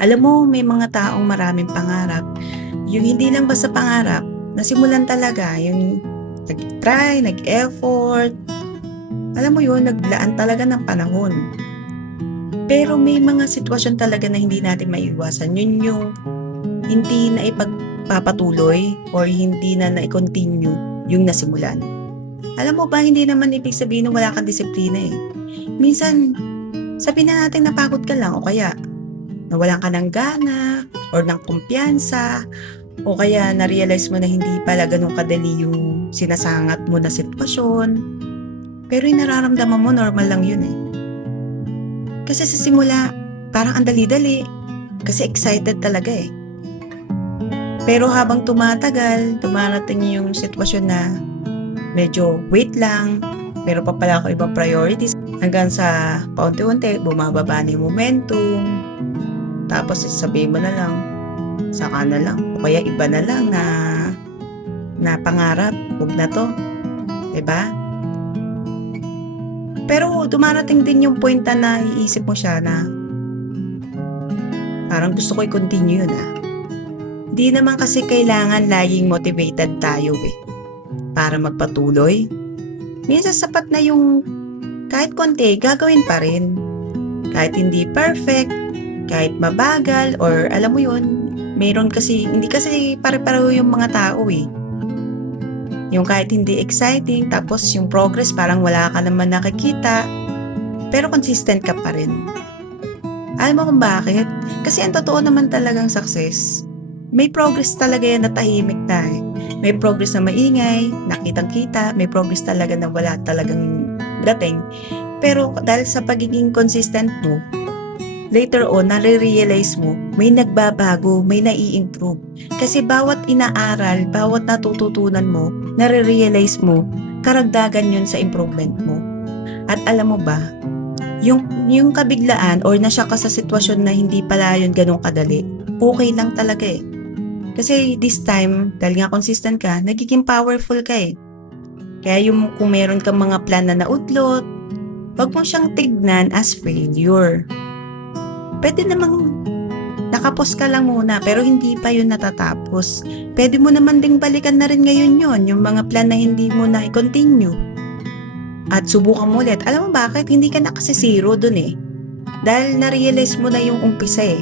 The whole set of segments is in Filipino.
Alam mo, may mga taong maraming pangarap. Yung hindi lang basta pangarap, nasimulan talaga. Yung nag-try, nag-effort. Alam mo yun, naglaan talaga ng panahon. Pero may mga sitwasyon talaga na hindi natin maiwasan. Yun yung hindi na ipagpapatuloy or hindi na na-continue yung nasimulan. Alam mo ba, hindi naman ibig sabihin na wala kang disiplina eh. Minsan, sabihin na natin napagod ka lang o kaya nawalan ka ng gana or ng kumpiyansa o kaya na-realize mo na hindi pala ganun kadali yung sinasangat mo na sitwasyon. Pero yung nararamdaman mo, normal lang yun eh. Kasi sa simula, parang ang dali-dali kasi excited talaga eh. Pero habang tumatagal, dumarating yung sitwasyon na medyo wait lang, pero pa pala ako ibang priorities hanggang sa paunti-unti, bumababa na yung momentum. Tapos sasabihin mo na lang, saka na lang. O kaya iba na lang na pangarap, huwag na to. Diba? Pero dumarating din yung point na iisip mo siya na parang gusto ko i-continue yun ah. Hindi naman kasi kailangan laging motivated tayo eh. Para magpatuloy. Minsan sapat na yung kahit konti, gagawin pa rin. Kahit hindi perfect, kahit mabagal, or alam mo yun, meron kasi, hindi kasi pare-pareho yung mga tao eh. Yung kahit hindi exciting, tapos yung progress parang wala ka naman nakikita, pero consistent ka pa rin. Alam mo kung bakit? Kasi ang totoo naman talagang success. May progress talaga yan na tahimik na eh. May progress na maingay, nakitang-kita, may progress talaga na wala talagang dating. Pero dahil sa pagiging consistent mo, later on, nare-realize mo, may nagbabago, may nai-improve. Kasi bawat inaaral, bawat natututunan mo, nare-realize mo, karagdagan yun sa improvement mo. At alam mo ba, yung kabiglaan or nasya ka sa sitwasyon na hindi pala yun ganun kadali, okay lang talaga eh. Kasi this time, dahil nga consistent ka, nagiging powerful ka eh. Kaya yung kung meron kang mga plan na naudlot, wag mo siyang tignan as failure. Pwede namang nakapos ka lang muna pero hindi pa yun natatapos. Pwede mo naman ding balikan na rin ngayon yun, yung mga plan na hindi mo na i-continue. At subukan mo ulit. Alam mo bakit? Hindi ka na kasi zero dun eh. Dahil na-realize mo na yung umpisa eh.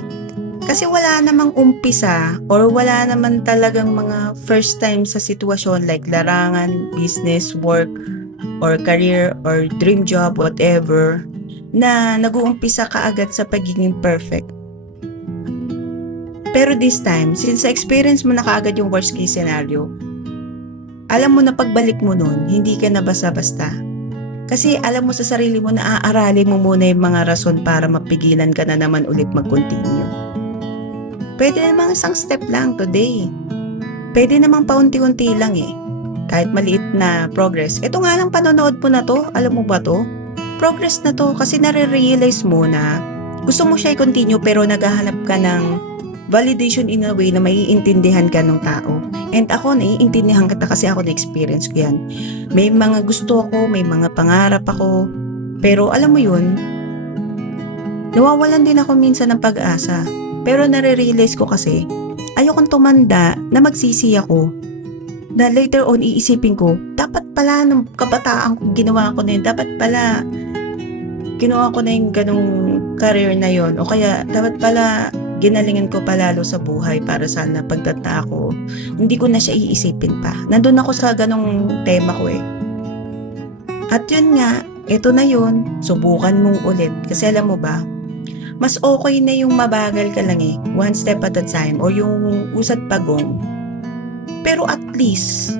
Kasi wala namang umpisa or wala naman talagang mga first time sa sitwasyon like larangan, business, work, or career, or dream job, whatever, na nag-uumpisa ka agad sa pagiging perfect. Pero this time, since experience mo na kaagad yung worst case scenario, alam mo na pagbalik mo nun, hindi ka na basta-basta. Kasi alam mo sa sarili mo na aaralin mo muna yung mga rason para mapigilan ka na naman ulit mag-continue. Pwede namang isang step lang today. Pwede namang paunti-unti lang eh. Kahit maliit na progress. Ito nga lang panonood po na to, alam mo ba to? Progress na to kasi nare-realize mo na gusto mo siya i-continue pero naghahanap ka ng validation in a way na maiintindihan ka ng tao. And ako, naiintindihan kita kasi ako na-experience ko yan. May mga gusto ako, may mga pangarap ako. Pero alam mo yun, nawawalan din ako minsan ng pag-asa. Pero nare-realize ko kasi, ayokong tumanda na magsisi ako. Na later on, iisipin ko, dapat pala nung kabataan ko, ginawa ko na yun. Dapat pala, ginawa ko na yung ganong career na yun. O kaya, dapat pala, ginalingan ko palalo sa buhay para sana pagtata ako. Hindi ko na siya iisipin pa. Nandun ako sa ganong tema ko eh. At yun nga, ito na yun, subukan mong ulit. Kasi alam mo ba, mas okay na yung mabagal ka lang eh, one step at a time, o yung usad pagong. Pero at least,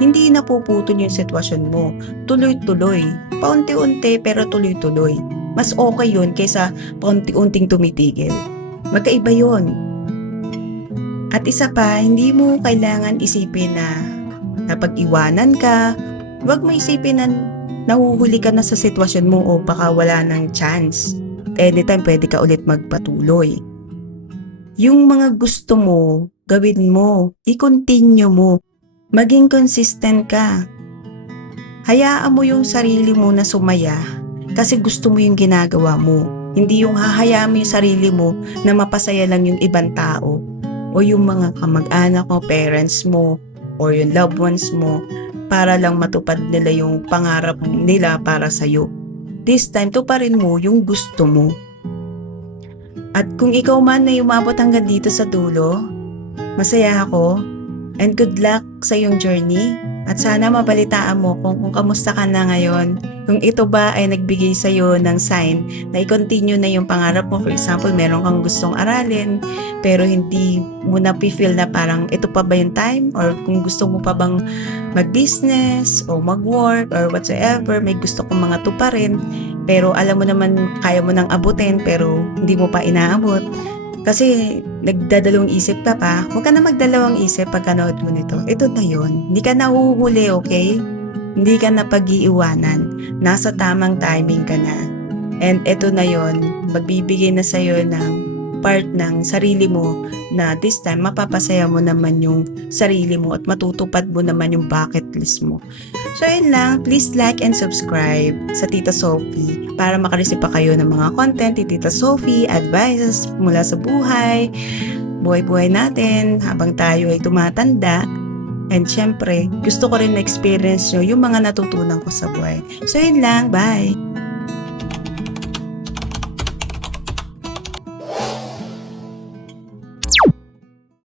hindi napuputol yung sitwasyon mo. Tuloy-tuloy. Paunti-unti pero tuloy-tuloy. Mas okay yun kaysa paunti-unting tumitigil. Magkaiba yun. At isa pa, hindi mo kailangan isipin na napag-iwanan ka. Huwag mo isipin na nahuhuli ka na sa sitwasyon mo o baka wala ng chance. Anytime pwede ka ulit magpatuloy. Yung mga gusto mo, gawin mo, i-continue mo. Maging consistent ka. Hayaan mo yung sarili mo na sumaya kasi gusto mo yung ginagawa mo. Hindi yung hahayaan mo yung sarili mo na mapasaya lang yung ibang tao o yung mga kamag-anak mo, parents mo, or yung loved ones mo para lang matupad nila yung pangarap nila para sa'yo. This time, tuparin mo yung gusto mo. At kung ikaw man na umabot hanggang dito sa dulo, masaya ako and good luck sa iyong journey. At sana mabalitaan mo kung kamusta ka na ngayon. Kung ito ba ay nagbigay sa iyo ng sign na i-continue na yung pangarap mo. For example, meron kang gustong aralin pero hindi mo na feel na parang ito pa ba yung time? Or kung gusto mo pa bang mag-business o mag-work or whatsoever, may gusto kong mga tuparin pero alam mo naman kaya mo nang abutin pero hindi mo pa inaabot. Kasi nagdadalawang isip ka pa, huwag ka na magdalawang isip pag kanood mo nito. Ito na yun. Hindi ka nahuhuli, okay? Hindi ka na pag-iiwanan. Nasa tamang timing ka na. And ito na yun, magbibigay na sa'yo ng part ng sarili mo na this time mapapasaya mo naman yung sarili mo at matutupad mo naman yung bucket list mo. So yun lang, please like and subscribe sa Tita Sophie para makareceive pa kayo ng mga content ni Tita Sophie, advices mula sa buhay-buhay natin habang tayo ay tumatanda. And syempre, gusto ko rin na-experience nyo yung mga natutunan ko sa buhay. So yun lang, bye!